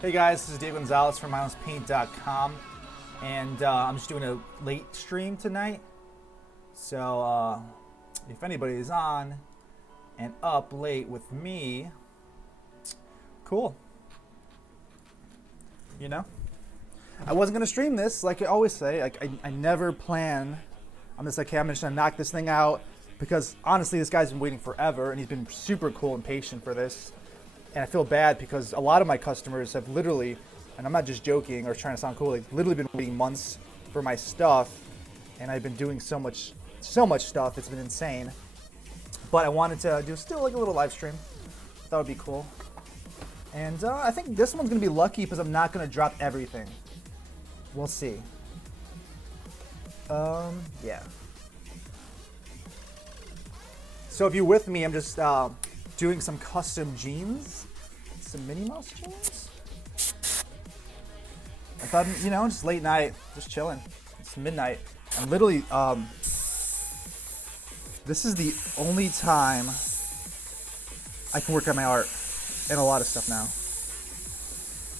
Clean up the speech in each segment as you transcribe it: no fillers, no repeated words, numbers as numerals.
Hey guys, this is Dave Gonzalez from MyOwnPaint.com, and I'm just doing a late stream tonight. So if anybody's on and up late with me, cool. You know, I wasn't gonna stream this like I always say. Like I never plan. I'm just like, hey, I'm just gonna knock this thing out because honestly, this guy's been waiting forever, and he's been super cool and patient for this. And I feel bad because a lot of my customers have literally, and I'm not just joking or trying to sound cool, they've literally been waiting months for my stuff, and I've been doing so much stuff, it's been insane. But I wanted to do still like a little live stream. That would be cool. And I think this one's gonna be lucky because I'm not gonna drop everything. We'll see. Yeah. So if you're with me, I'm just doing some custom jeans, some Minnie Mouse jeans. I thought, you know, just late night, just chilling. It's midnight. I'm literally, this is the only time I can work on my art and a lot of stuff now.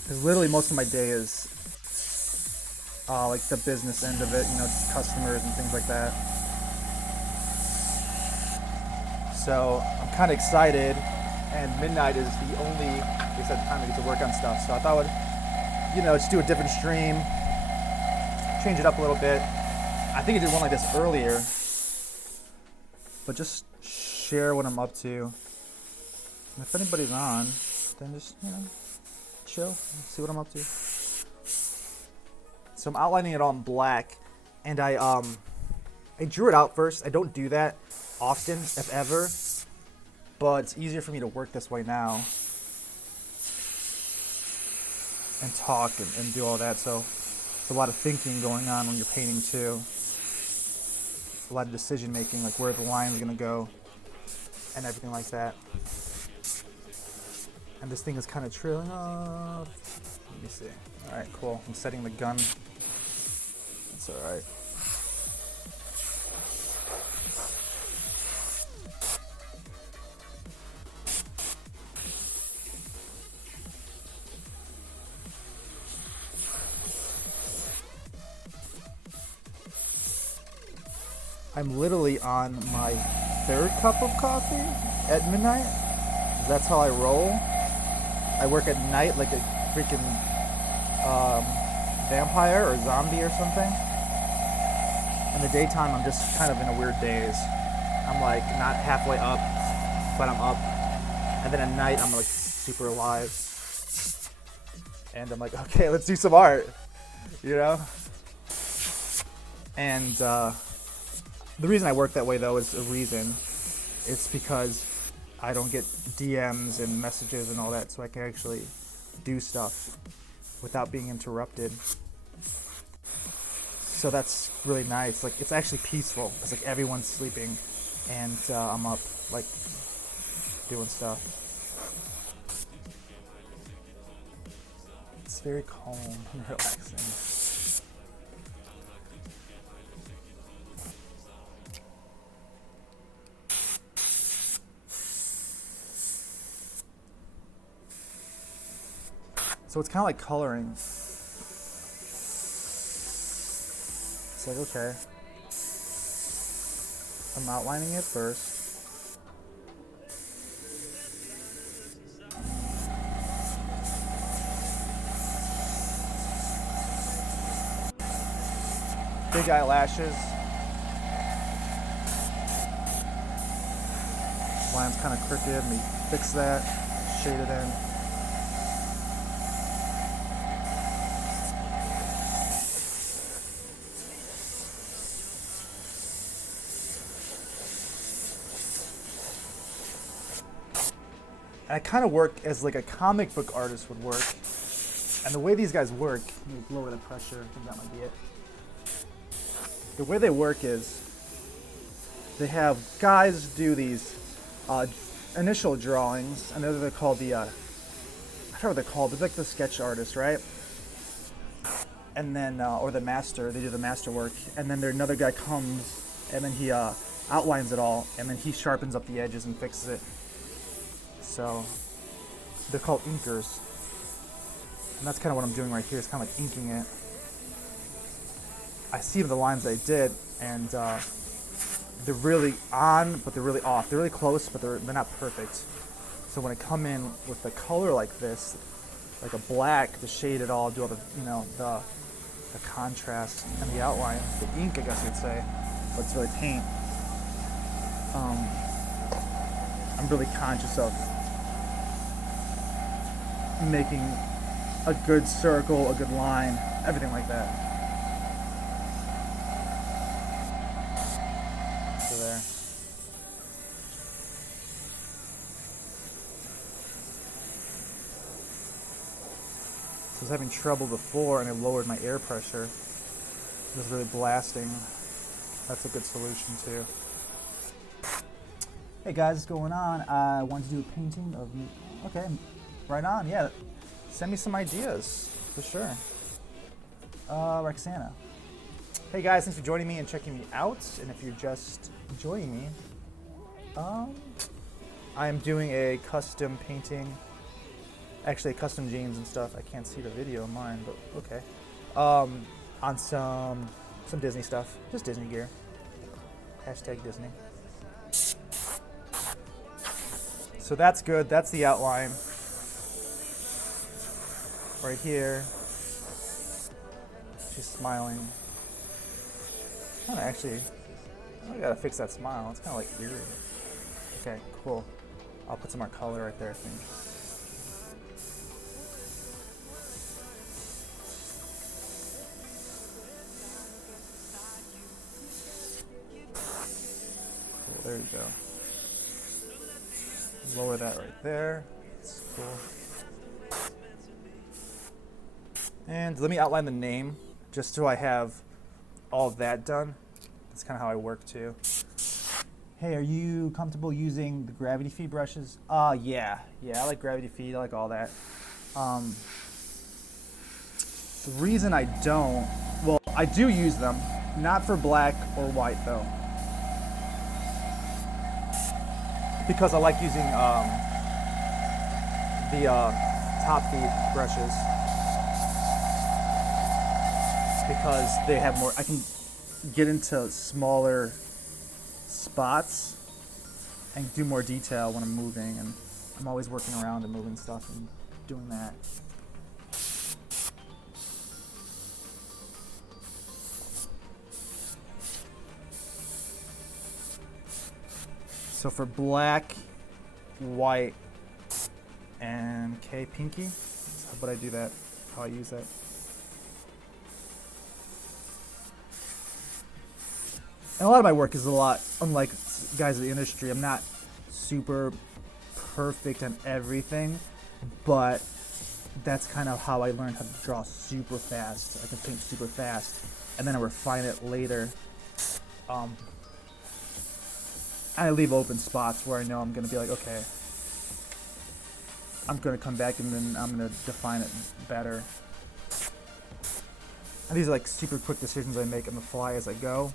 Because literally most of my day is like the business end of it, you know, just customers and things like that. So I'm kind of excited, and midnight is the only, like I said, time I get to work on stuff. So I thought I would, you know, just do a different stream, change it up a little bit. I think I did one like this earlier, but just share what I'm up to. And if anybody's on, then just, you know, chill, see what I'm up to. So I'm outlining it all in black, and I drew it out first. I don't do that often, if ever, but it's easier for me to work this way now and talk and do all that. So it's a lot of thinking going on when you're painting too. A lot of decision making, like where the line's gonna go and everything like that. And this thing is kind of trailing off. Let me see. All right, cool. I'm setting the gun. That's all right. I'm literally on my third cup of coffee at midnight. That's how I roll. I work at night like a freaking vampire or zombie or something. In the daytime, I'm just kind of in a weird daze. I'm like not halfway up, but I'm up. And then at night, I'm like super alive. And I'm like, okay, let's do some art, you know? And the reason I work that way, though, is a reason. It's because I don't get DMs and messages and all that, so I can actually do stuff without being interrupted. So that's really nice. Like, it's actually peaceful. It's like everyone's sleeping, and I'm up, like, doing stuff. It's very calm and relaxing. So it's kind of like coloring. It's like, okay, I'm outlining it first. Big eyelashes. Line's kind of crooked. Let me fix that, shade it in. And I kind of work as like a comic book artist would work. And the way these guys work, let me lower the pressure, I think that might be it. The way they work is they have guys do these initial drawings, and they're called the, I forget what they're called, they're like the sketch artists, right? And then, or the master, they do the master work, and then another guy comes, and then he outlines it all, and then he sharpens up the edges and fixes it. So they're called inkers. And that's kind of what I'm doing right here. It's kind of like inking it. I see the lines I did, and they're really on, but they're really off. They're really close, but they're not perfect. So when I come in with the color like this, like a black, to shade it all, do all the, you know, the contrast and the outline, the ink, I guess you'd say, but it's really paint. I'm really conscious of making a good circle, a good line, everything like that. So there. So I was having trouble before, and I lowered my air pressure. It was really blasting. That's a good solution too. Hey guys, what's going on? I wanted to do a painting of me. Okay, right on. Yeah, send me some ideas for sure. Roxana. Hey guys, thanks for joining me and checking me out. And if you're just joining me, I am doing a custom painting. Actually, custom jeans and stuff. I can't see the video of mine, but okay. On some Disney stuff, just Disney gear. Hashtag Disney. So that's good. That's the outline. Right here. She's smiling. I gotta fix that smile. It's kind of like eerie. Okay, cool. I'll put some more color right there, I think. Cool, there you go. Lower that right there. That's cool. And let me outline the name, just so I have all of that done. That's kind of how I work too. Hey, are you comfortable using the gravity feed brushes? Yeah, I like gravity feed. I like all that. The reason I don't, well, I do use them, not for black or white though, because I like using the top feed brushes, because they have more, I can get into smaller spots and do more detail when I'm moving, and I'm always working around and moving stuff and doing that. So for black, white, and pinky, how about I do that, how I use that. And a lot of my work is a lot, unlike guys in the industry, I'm not super perfect on everything, but that's kind of how I learned how to draw super fast. I can paint super fast, and then I refine it later. I leave open spots where I know I'm going to be like, okay, I'm going to come back and then I'm going to define it better. And these are like super quick decisions I make on the fly as I go.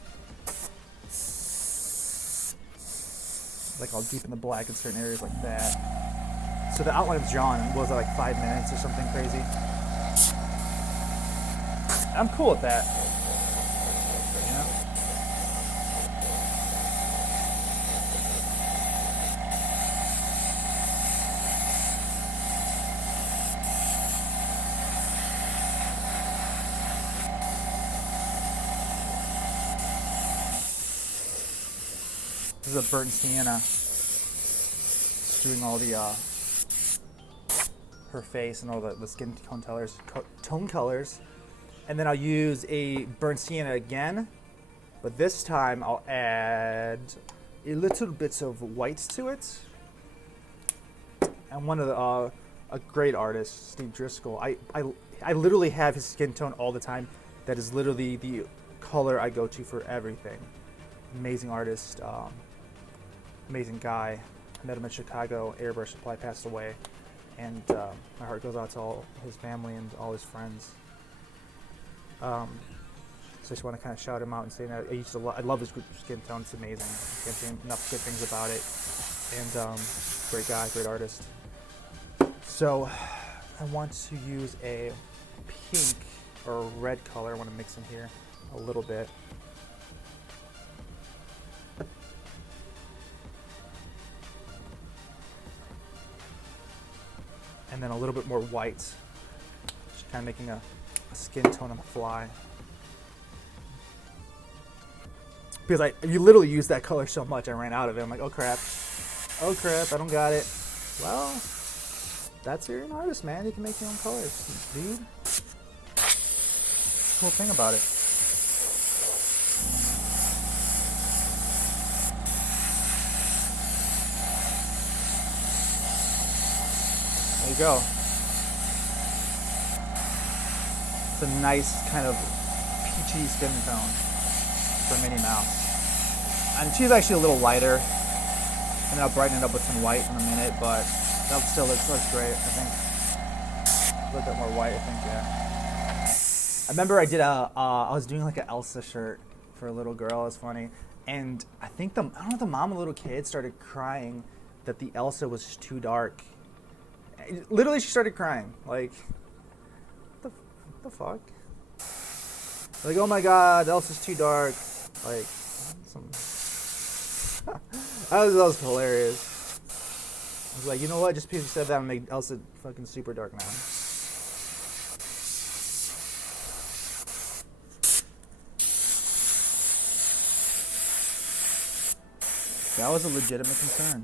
Like I'll deepen the black in certain areas like that. So the outline's drawn, and was it like 5 minutes or something crazy? I'm cool with that. You know? This is a burnt sienna. Just doing all the her face and all the skin tone colors. And then I'll use a burnt sienna again, but this time I'll add a little bits of white to it. And one of the a great artist, Steve Driscoll. I literally have his skin tone all the time. That is literally the color I go to for everything. Amazing artist. Amazing guy. I met him in Chicago. Airbrush supply passed away, and my heart goes out to all his family and all his friends. So I just want to kind of shout him out and say that I love his skin tone. It's amazing. I can't say enough good things about it. And great guy, great artist. So I want to use a pink or a red color. I want to mix in here a little bit. And then a little bit more white. Just kind of making a skin tone on the fly. Because you literally used that color so much, I ran out of it. I'm like, oh crap, I don't got it. Well, that's you're an artist, man. You can make your own colors, dude. Cool thing about it. There you go. It's a nice kind of peachy skin tone for Minnie Mouse. And she's actually a little lighter. And I'll brighten it up with some white in a minute, but that still looks great, I think. A little bit more white, I think, yeah. I remember I did I was doing like an Elsa shirt for a little girl. It was funny. And I think I don't know if the mom of the little kid started crying that the Elsa was too dark. Literally, she started crying. Like, what the fuck? Like, oh my god, Elsa's too dark. Like, that was hilarious. I was like, you know what? Just because you said that, and make Elsa fucking super dark now. That was a legitimate concern.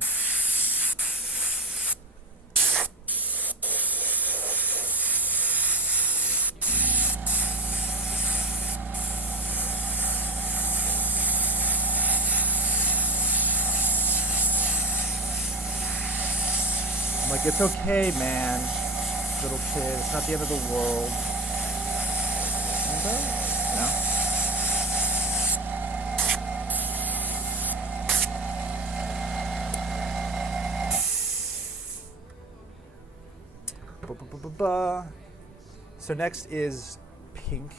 I'm like, it's okay, man, little kid. It's not the end of the world. No. So next is pink.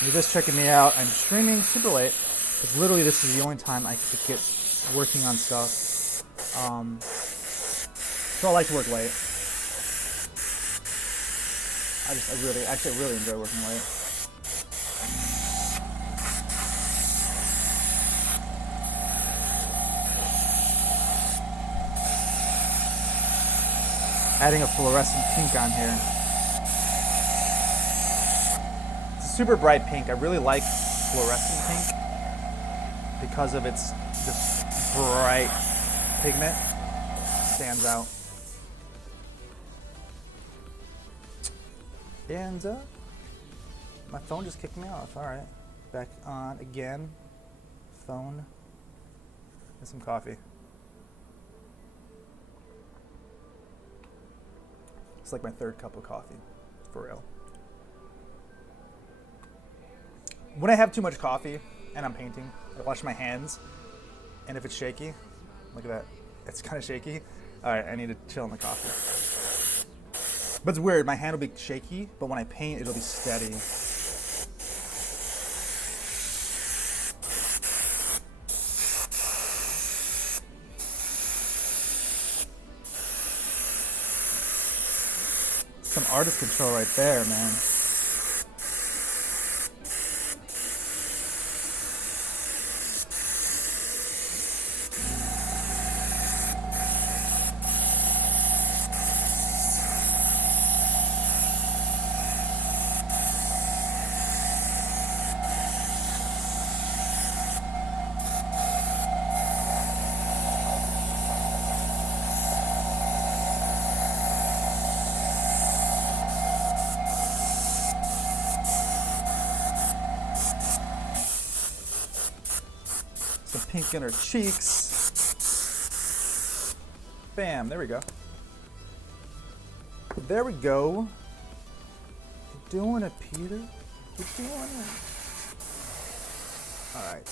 You're just checking me out. I'm streaming super late because literally this is the only time I could get working on stuff. So I like to work late. I really enjoy working late. Adding a fluorescent pink on here. It's a super bright pink. I really like fluorescent pink because of its just bright pigment. Stands out. And my phone just kicked me off. All right, back on again. Phone and some coffee. It's like my third cup of coffee, for real. When I have too much coffee and I'm painting, I wash my hands, and if it's shaky, look at that, it's kind of shaky. All right, I need to chill on the coffee. But it's weird, my hand will be shaky, but when I paint, it'll be steady. Some artist control right there, man. Some pink in her cheeks. Bam, there we go. There we go. You're doing it, Peter. You're doing it. All right.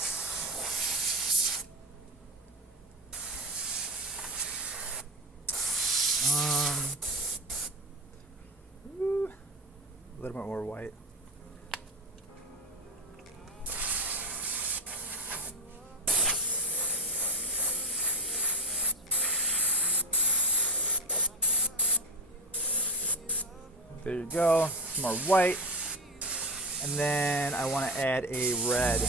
little bit more white. There you go, some more white. And then I want to add a red.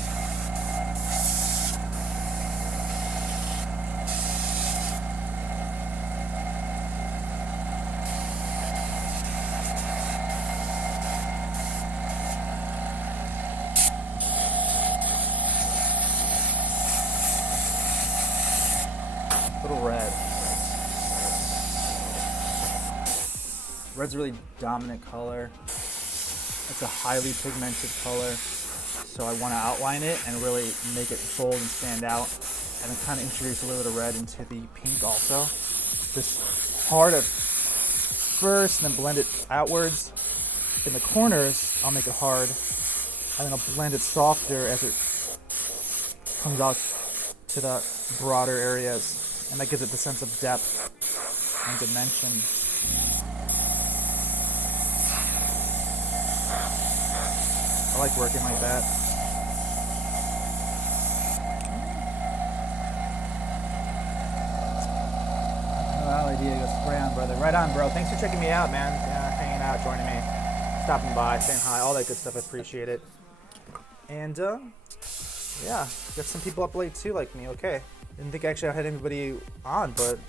Little red. Red's a really dominant color. It's a highly pigmented color, so I want to outline it and really make it bold and stand out, and then kind of introduce a little bit of red into the pink also. Just hard at first, and then blend it outwards. In the corners, I'll make it hard, and then I'll blend it softer as it comes out to the broader areas, and that gives it the sense of depth and dimension. I like working like that. Oh, idea, go spray on, brother. Right on, bro. Thanks for checking me out, man. Hanging out, joining me, stopping by, saying hi, all that good stuff. I appreciate it. And yeah, got some people up late too, like me. Okay, didn't think actually I had anybody on, but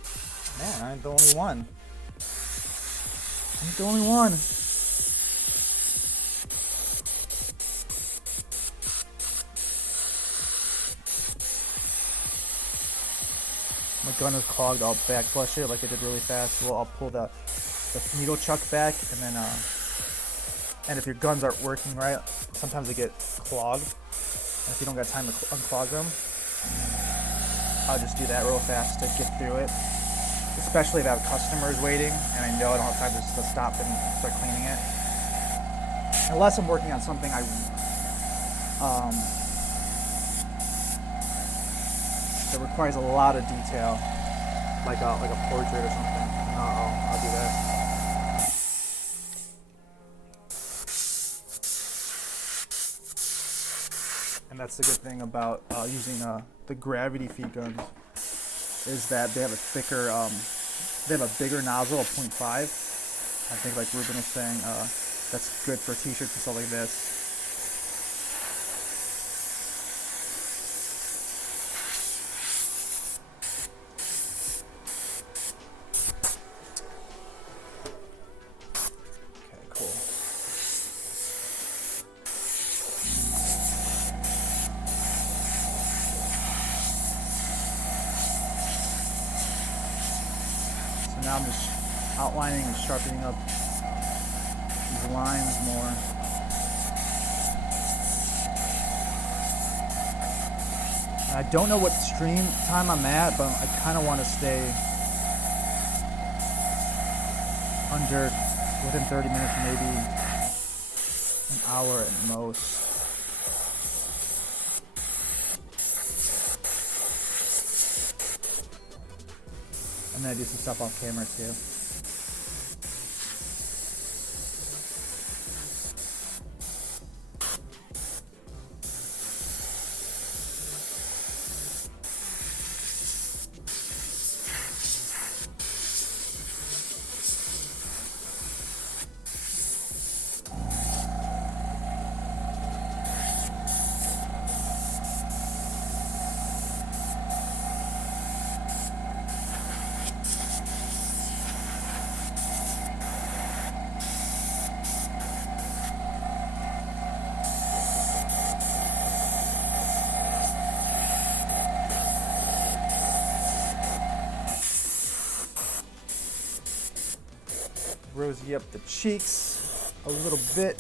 man, I'm the only one. I'm the only one. My gun is clogged, I'll back flush it like I did really fast. Well, I'll pull the needle chuck back, and then and if your guns aren't working right, sometimes they get clogged. And if you don't got time to unclog them, I'll just do that real fast to get through it. Especially if I have customers waiting and I know I don't have time to stop and start cleaning it. Unless I'm working on something that requires a lot of detail, like a portrait or something. I'll do that. And that's the good thing about using the gravity feed guns, is that they have a thicker, they have a bigger nozzle of 0.5. I think, like Ruben was saying, that's good for t-shirts and stuff like this. Now I'm just outlining and sharpening up these lines more. And I don't know what stream time I'm at, but I kind of want to stay within 30 minutes, maybe an hour at most. And then I do some stuff off camera too. Rosy up the cheeks a little bit.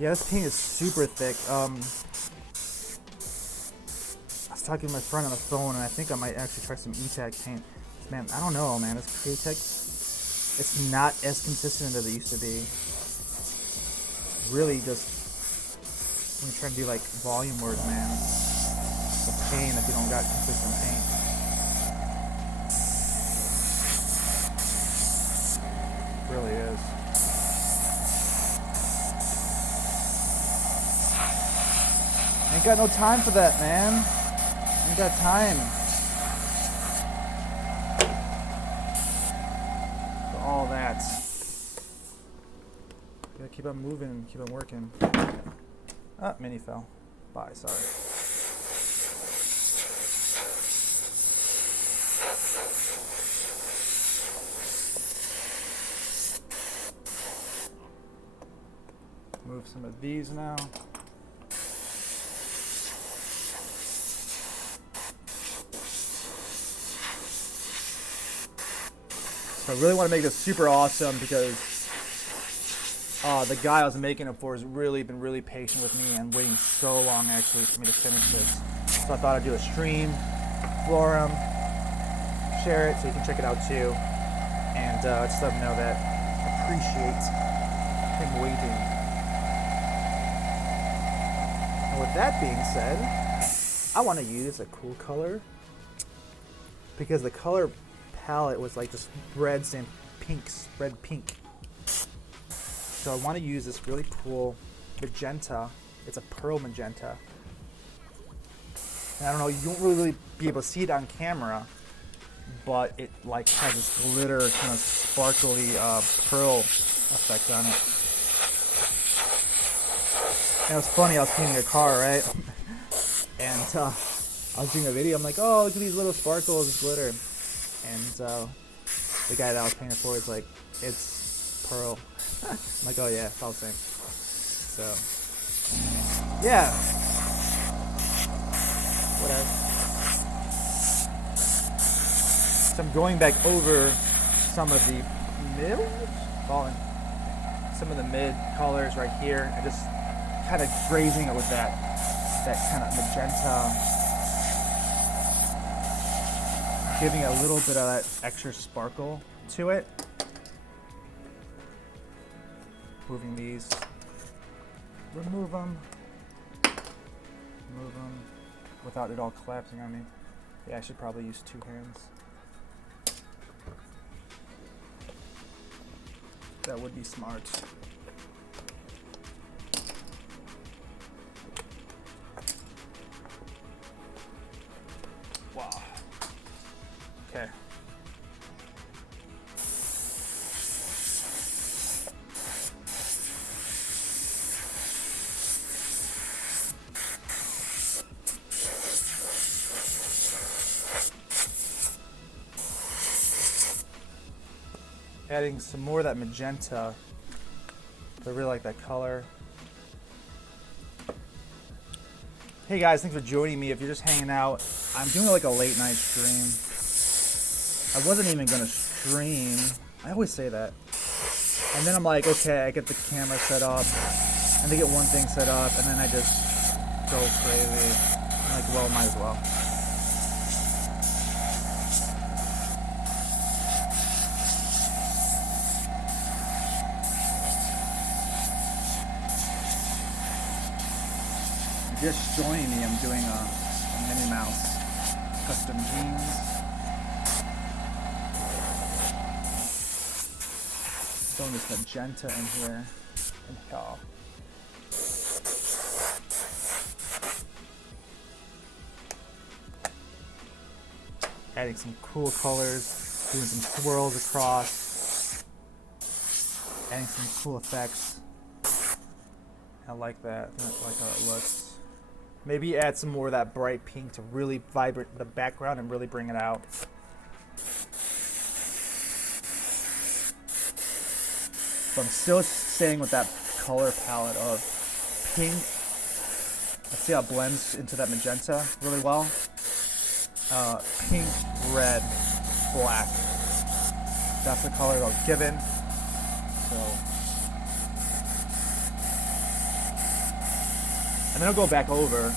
Yeah, this paint is super thick. I was talking to my friend on the phone, and I think I might actually try some E-Tech paint. Man, I don't know, man. This K-Tech, it's not as consistent as it used to be. Really just, when you're trying to do like volume work, man, it's a pain if you don't got consistent paint. Ain't got no time for that, man. Ain't got time for all that. Gotta keep on moving, keep on working. Ah, Minnie fell. Bye, sorry. Move some of these now. So I really want to make this super awesome because the guy I was making it for has really been really patient with me and waiting so long actually for me to finish this. So I thought I'd do a stream for him, share it so you can check it out too, and just let him know that I appreciate him waiting. And with that being said, I want to use a cool color because the color palette was like just reds and pinks, red pink. So I want to use this really cool magenta. It's a pearl magenta. And I don't know, you won't really be able to see it on camera, but it like has this glitter kind of sparkly pearl effect on it. And it was funny, I was cleaning a car, right? And I was doing a video, I'm like, oh, look at these little sparkles, this glitter. And the guy that I was painting for is like, it's pearl. I'm like, oh yeah, it's all the same. So, yeah. Whatever. So I'm going back over some of the mid colors right here and just kind of grazing it with that kind of magenta, giving a little bit of that extra sparkle to it. Moving these, remove them without it all collapsing on me. Yeah, I should probably use 2 hands. That would be smart. Wow. Okay. Adding some more of that magenta. I really like that color. Hey guys, thanks for joining me. If you're just hanging out, I'm doing like a late night stream. I wasn't even gonna stream. I always say that. And then I'm like, okay, I get the camera set up, and they get one thing set up, and then I just go crazy. I'm like, well, might as well. Just joining me, I'm doing a Minnie Mouse custom jeans. Throwing this magenta in here and here. Adding some cool colors, doing some swirls across, adding some cool effects. I like that. I like how it looks. Maybe add some more of that bright pink to really vibrate the background and really bring it out. But I'm still staying with that color palette of pink. Let's see how it blends into that magenta really well. Pink, red, black. That's the color I was given. So. And then I'll go back over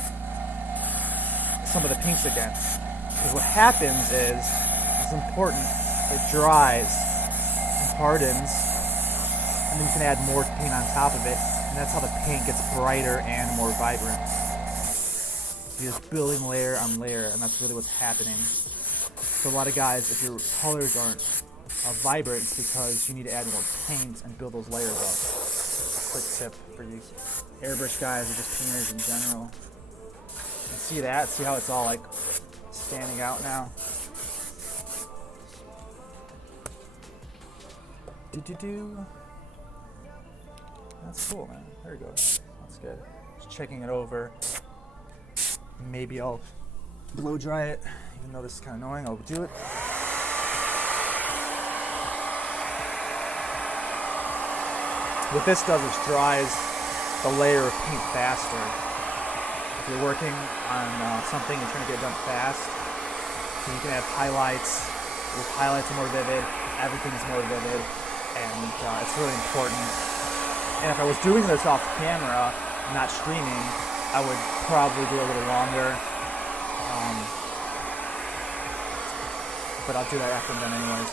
some of the pinks again. Because what happens is, it's important, it dries and hardens, and then you can add more paint on top of it, and that's how the paint gets brighter and more vibrant. You're just building layer on layer, and that's really what's happening. So a lot of guys, if your colors aren't vibrant, it's because you need to add more paint and build those layers up. Quick tip for you airbrush guys or just painters in general. see that? See how it's all like standing out now? Do. That's cool, man. There we go. That's good. Just checking it over. Maybe I'll blow dry it, even though this is kind of annoying. I'll do it. What this does is dries the layer of paint faster. If you're working on something and trying to get it done fast, so you can have highlights. Those highlights are more vivid. Everything's more vivid, and it's really important. And if I was doing this off camera, not streaming, I would probably do a little longer. But I'll do that after I'm done anyways.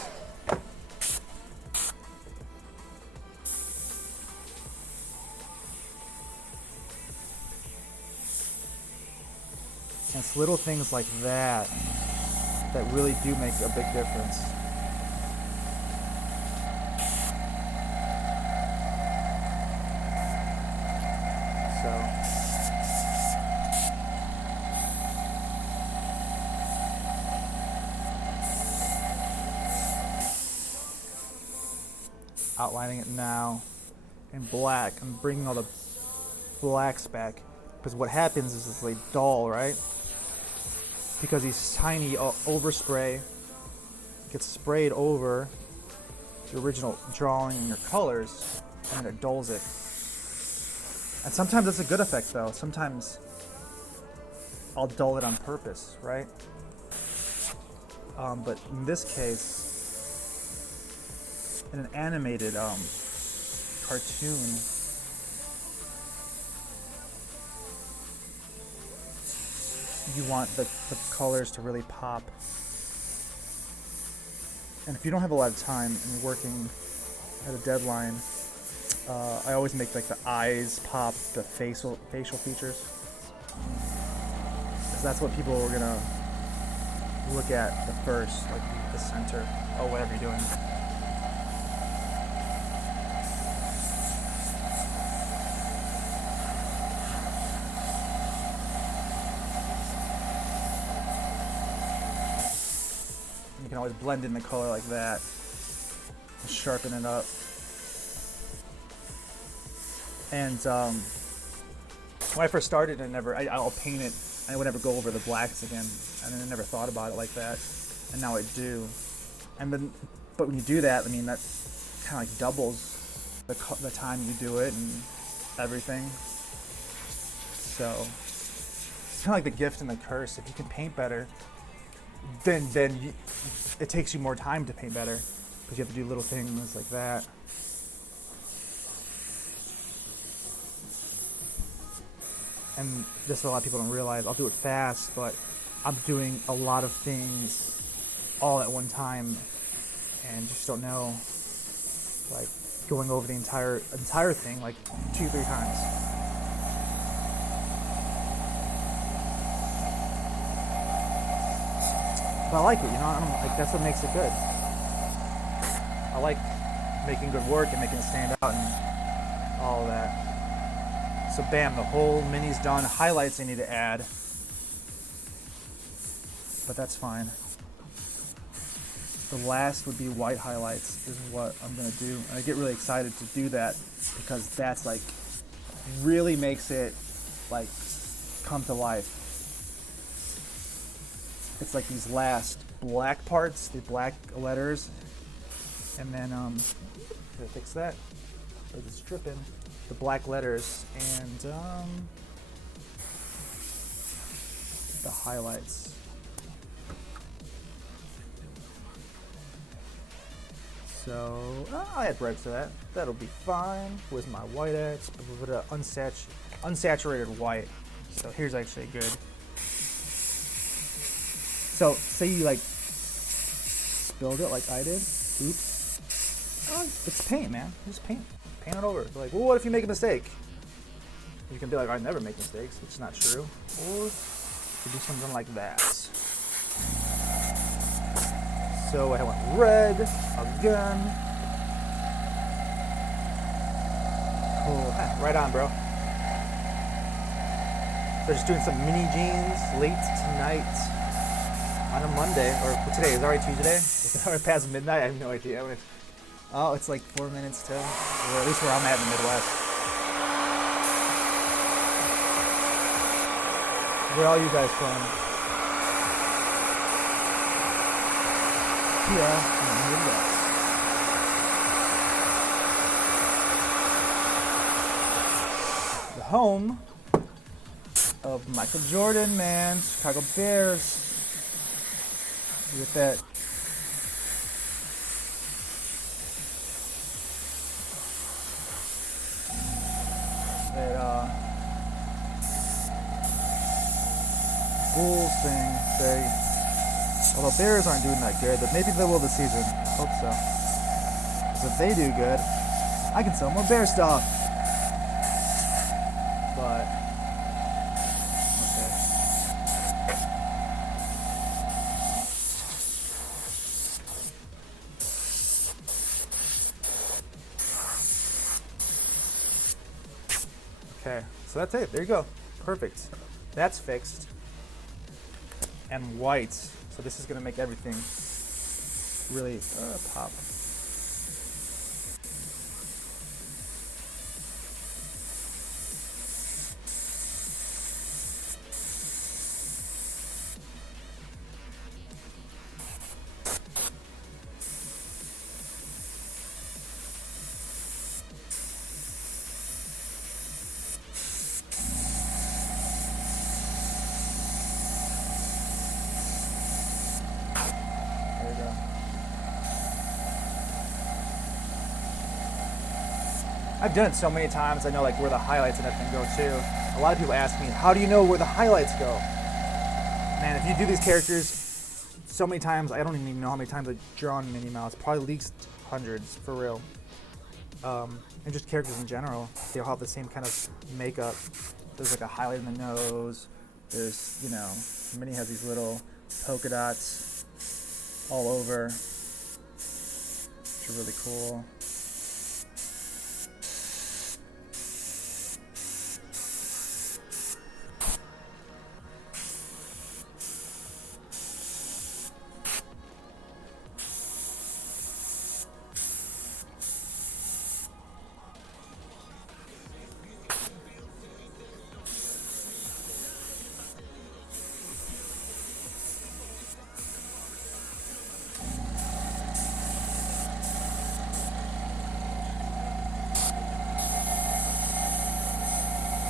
And it's little things like that that really do make a big difference. Outlining it now in black. I'm bringing all the blacks back because what happens is it's like dull, right? Because these tiny overspray gets sprayed over the original drawing and your colors, and it dulls it. And sometimes that's a good effect though. Sometimes I'll dull it on purpose, right? But in this case, in an animated cartoon, you want the colors to really pop. And if you don't have a lot of time and you're working at a deadline, I always make like the eyes pop, the facial features, because that's what people are gonna look at the first, like the center or whatever you're doing. You can always blend in the color like that, sharpen it up. And when I first started, I'll paint it. I would never go over the blacks again, and I never thought about it like that. And now I do. And then, but when you do that, I mean that kind of like doubles the time you do it and everything. So it's kind of like the gift and the curse. If you can paint better, then it takes you more time to paint better because you have to do little things like that. And this a lot of people don't realize. I'll do it fast, but I'm doing a lot of things all at one time, and just don't know, like going over the entire thing like 2-3 times. But I like it, you know. Like that's what makes it good. I like making good work and making it stand out and all of that. So bam, the whole mini's done. Highlights I need to add, but that's fine. The last would be white highlights is what I'm gonna do. And I get really excited to do that because that's like really makes it like come to life. It's like these last black parts, the black letters, and then to fix that, or just strip in the black letters and the highlights. So I'll add red to that. That'll be fine. Where's my white at? Put an unsaturated white. So here's actually good. So say you like spilled it like I did. Oops. Oh, it's paint, man. Just paint it over. They're like, well, what if you make a mistake? You can be like, I never make mistakes, which is not true. Or you do something like that. So I went red again. Cool. Right on, bro. So just doing some mini jeans late tonight on a Monday, or today is already Tuesday. Is it already past midnight? I have no idea. Oh, it's like 4 minutes till, or at least where I'm at in the Midwest. Where are you guys from? Here in the Midwest. The home of Michael Jordan, man. Chicago Bears. Look at that. That Bulls thing. Although Bears aren't doing that good, but maybe they will this season. I hope so. Because if they do good, I can sell more Bear stuff. But okay, so that's it. There you go. Perfect. That's fixed. And white. So this is going to make everything really pop. I've done it so many times. I know like where the highlights and everything go too. A lot of people ask me, how do you know where the highlights go? Man, if you do these characters so many times, I don't even know how many times I've drawn Minnie Mouse. Probably at least hundreds, for real. And just characters in general. They all have the same kind of makeup. There's like a highlight in the nose. There's, you know, Minnie has these little polka dots all over, which are really cool.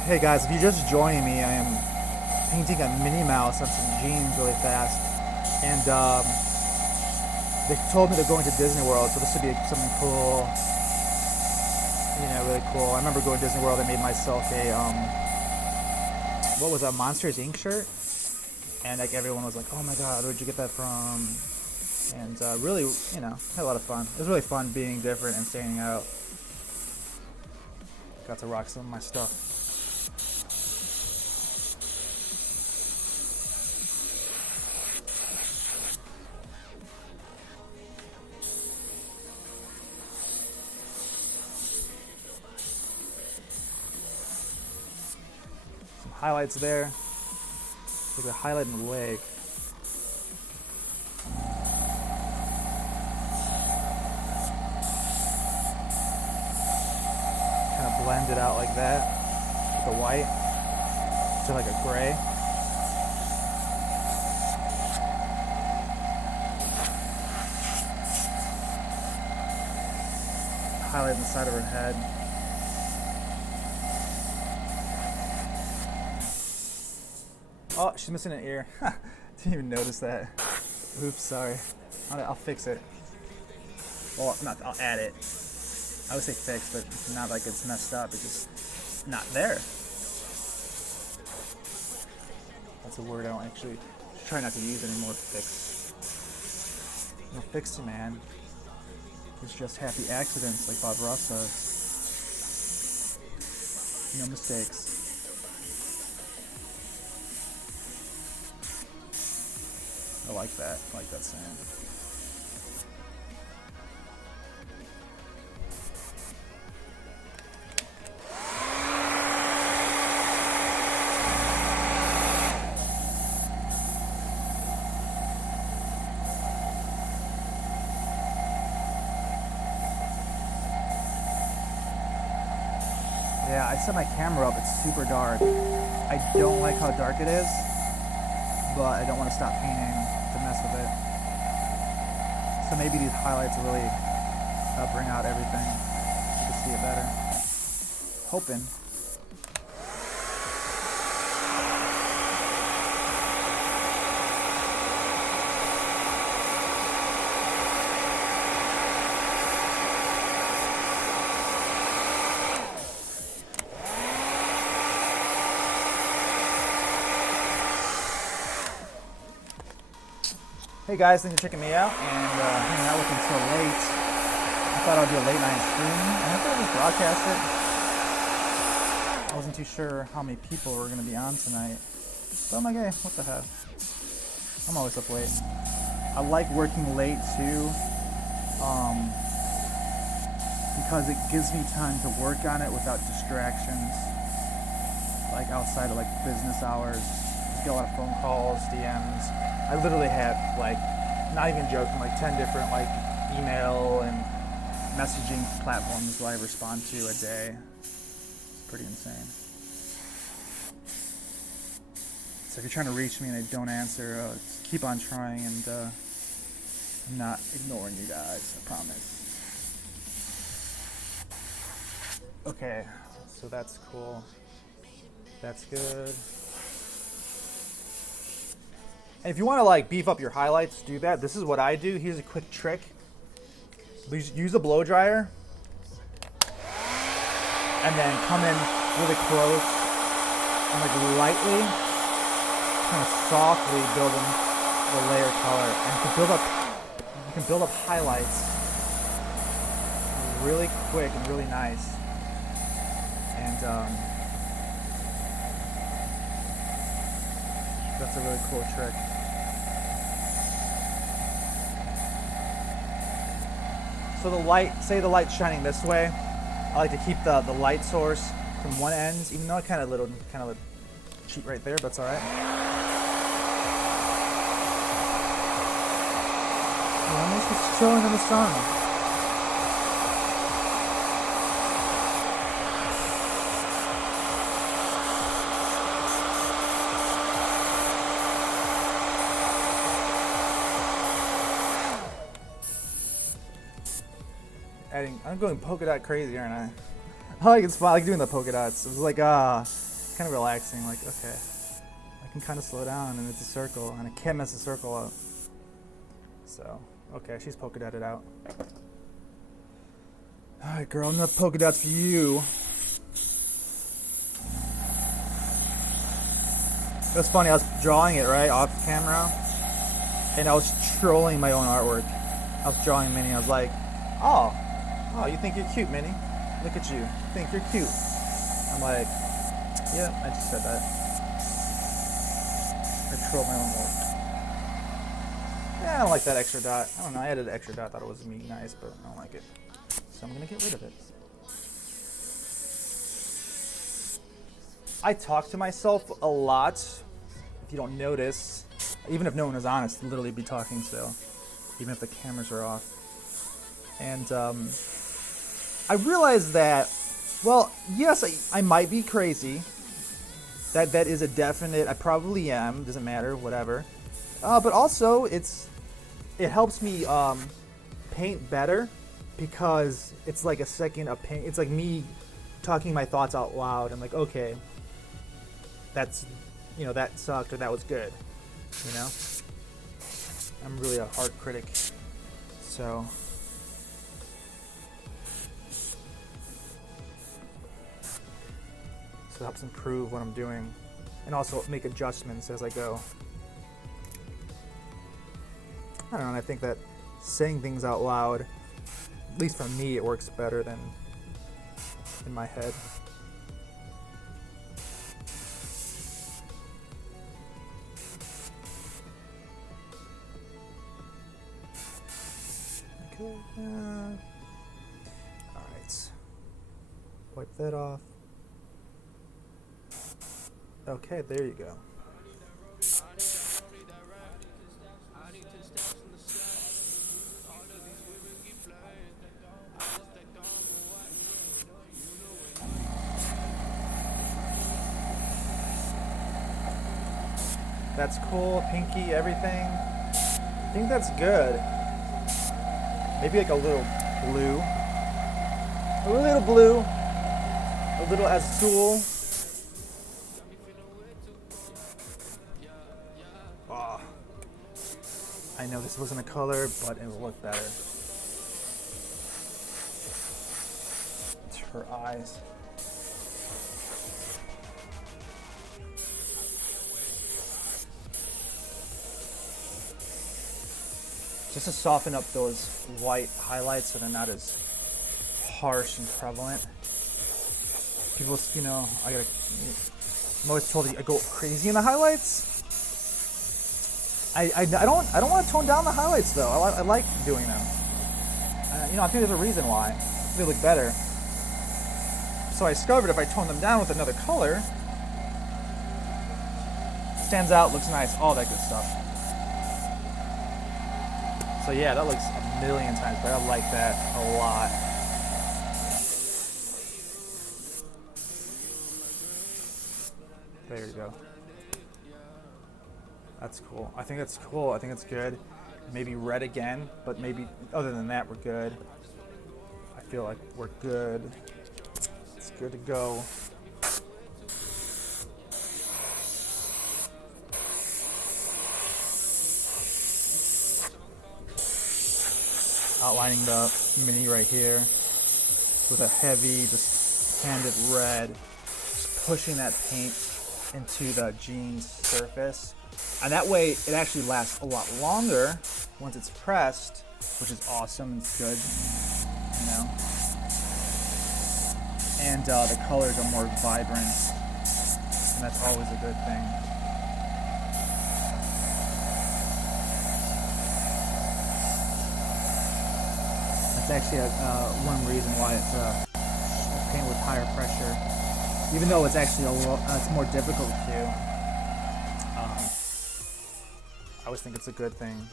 Hey guys, if you're just joining me, I am painting a Minnie Mouse on some jeans really fast. And they told me they're going to Disney World, so this would be something cool. You know, really cool. I remember going to Disney World, I made myself a, what was that, Monsters Inc. shirt? And like everyone was like, oh my god, where'd you get that from? And really, you know, had a lot of fun. It was really fun being different and standing out. Got to rock some of my stuff. Highlights there. Like a highlight in the leg. Kind of blend it out like that with the white to like a gray. Highlight in the side of her head. Oh, she's missing an ear. Didn't even notice that. Oops, sorry. I'll fix it. Well, I'll add it. I would say fix, but it's not like it's messed up. It's just not there. That's a word I don't actually try not to use anymore. Fix. No fixing, man. It's just happy accidents, like Bob Ross says. No mistakes. I like that. I like that saying. Yeah, I set my camera up, it's super dark. I don't like how dark it is, but I don't want to stop painting to mess with it. So maybe these highlights will really bring out everything. You can see it better. Hoping. Hey guys, thanks for checking me out and hanging out with me until late. I thought I'd do a late night stream, and I thought I'd just broadcast it. I wasn't too sure how many people were going to be on tonight. But I'm like, hey, what the heck? I'm always up late. I like working late too, because it gives me time to work on it without distractions. Like outside of like business hours, just get a lot of phone calls, DMs. I literally have, like, not even joking, like 10 different like email and messaging platforms that I respond to a day. It's pretty insane. So if you're trying to reach me and I don't answer, just keep on trying, and I'm not ignoring you guys, I promise. Okay, so that's cool. That's good. And if you want to like beef up your highlights, do that. This is what I do. Here's a quick trick. Use a blow dryer and then come in really close and like lightly, kind of softly build in the layer color, and you can build up highlights really quick and really nice. And that's a really cool trick. So the light, say the light's shining this way, I like to keep the light source from one end, even though I kind of cheat right there, but it's all right. Yeah, I'm just chilling in the sun. I'm going polka dot crazy, aren't I? I like it's fun. I like doing the polka dots. It was like kind of relaxing. Like, okay, I can kind of slow down, and it's a circle, and I can't mess the circle up. So, okay, she's polka dotted out. All right, girl, enough polka dots for you. It was funny. I was drawing it right off camera, and I was trolling my own artwork. I was drawing Minnie. I was like, oh, you think you're cute, Minnie? Look at you. Think you're cute. I'm like, yeah, I just said that. I trolled my own work. Yeah, I don't like that extra dot. I don't know, I added an extra dot, thought it was nice, but I don't like it. So I'm gonna get rid of it. I talk to myself a lot. If you don't notice, even if no one is honest, I'll literally be talking still, even if the cameras are off. And I realized that, well, yes, I might be crazy. That is a definite, I probably am, doesn't matter, whatever. But also, it helps me paint better, because it's like a second of paint. It's like me talking my thoughts out loud. I'm like, okay, that sucked, or that was good, you know? I'm really a hard critic, so. So it helps improve what I'm doing, and also make adjustments as I go. I don't know, and I think that saying things out loud, at least for me, it works better than in my head. Okay. All right. Wipe that off. Okay, there you go. That's cool. Pinky, everything. I think that's good. Maybe like a little blue. A little blue. A little azul. Oh. I know this wasn't a color, but it will look better. It's her eyes. Just to soften up those white highlights so they're not as harsh and prevalent. People, you know, I'm always told I go crazy in the highlights. I don't want to tone down the highlights though. I like doing them. You know, I think there's a reason why. They look better. So I discovered if I tone them down with another color, it stands out, looks nice, all that good stuff. So yeah, that looks a million times better. I like that a lot. There you go. That's cool. I think that's cool. I think it's good. Maybe red again, but maybe other than that, we're good. I feel like we're good. It's good to go. Outlining the Minnie right here with a heavy, just handed red, just pushing that paint into the jeans surface. And that way it actually lasts a lot longer once it's pressed, which is awesome. It's good, you know. And the colors are more vibrant, and that's always a good thing. That's actually one reason why it's paint with higher pressure, even though it's actually it's more difficult to do. I always think it's a good thing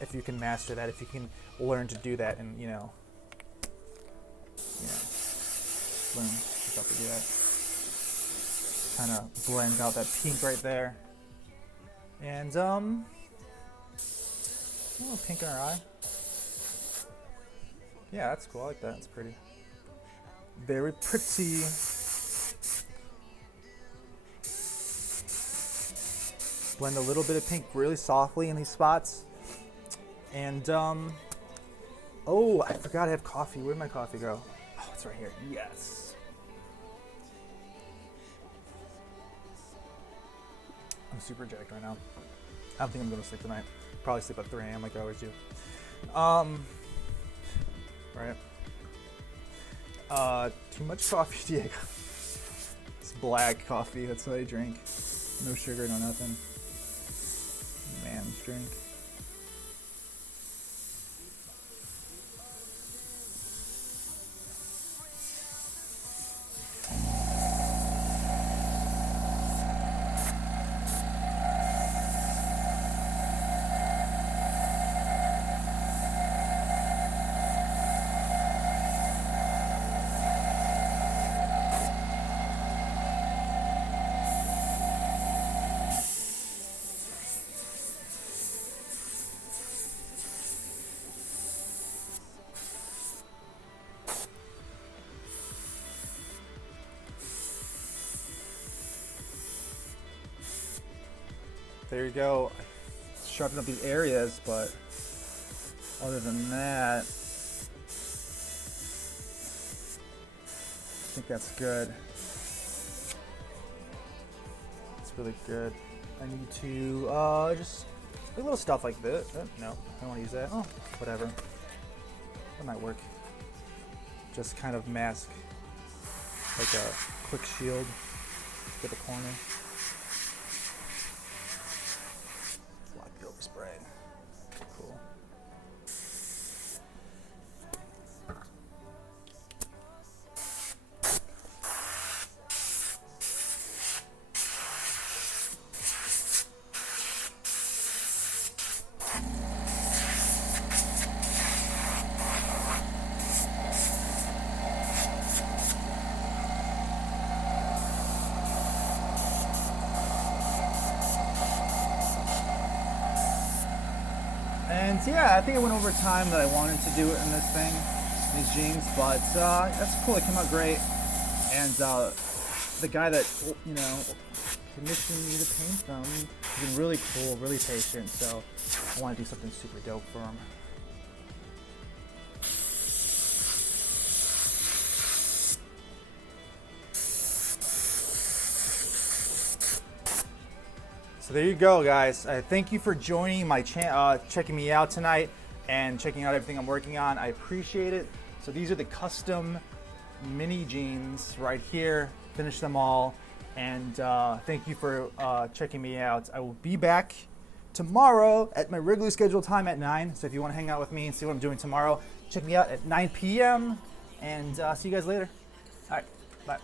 if you can master that, if you can learn to do that, and learn how to do that. Kind of blends out that pink right there, and a little pink in her eye. Yeah, that's cool. I like that. It's pretty. Very pretty. Blend a little bit of pink really softly in these spots. And, oh, I forgot I have coffee. Where'd my coffee go? Oh, it's right here. Yes. I'm super jacked right now. I don't think I'm going to sleep tonight. Probably sleep at 3 a.m. like I always do. Right. Too much coffee, Diego. It's black coffee. That's what I drink. No sugar, no nothing. Man's drink. There you go. Sharpen up these areas, but other than that, I think that's good. It's really good. I need to just a little stuff like this. No, I don't want to use that. Oh, whatever. That might work. Just kind of mask like a quick shield to the corner. Spray. Cool. yeah, I think I went over time that I wanted to do it in this thing, these jeans, but that's cool. It came out great, and the guy that commissioned me to paint them has been really cool, really patient. So I want to do something super dope for him. So there you go, guys. Thank you for joining my channel, checking me out tonight, and checking out everything I'm working on. I appreciate it. So these are the custom Minnie jeans right here. Finished them all, and thank you for checking me out. I will be back tomorrow at my regularly scheduled time at 9. So if you want to hang out with me and see what I'm doing tomorrow, check me out at 9 p.m. and see you guys later. All right, bye.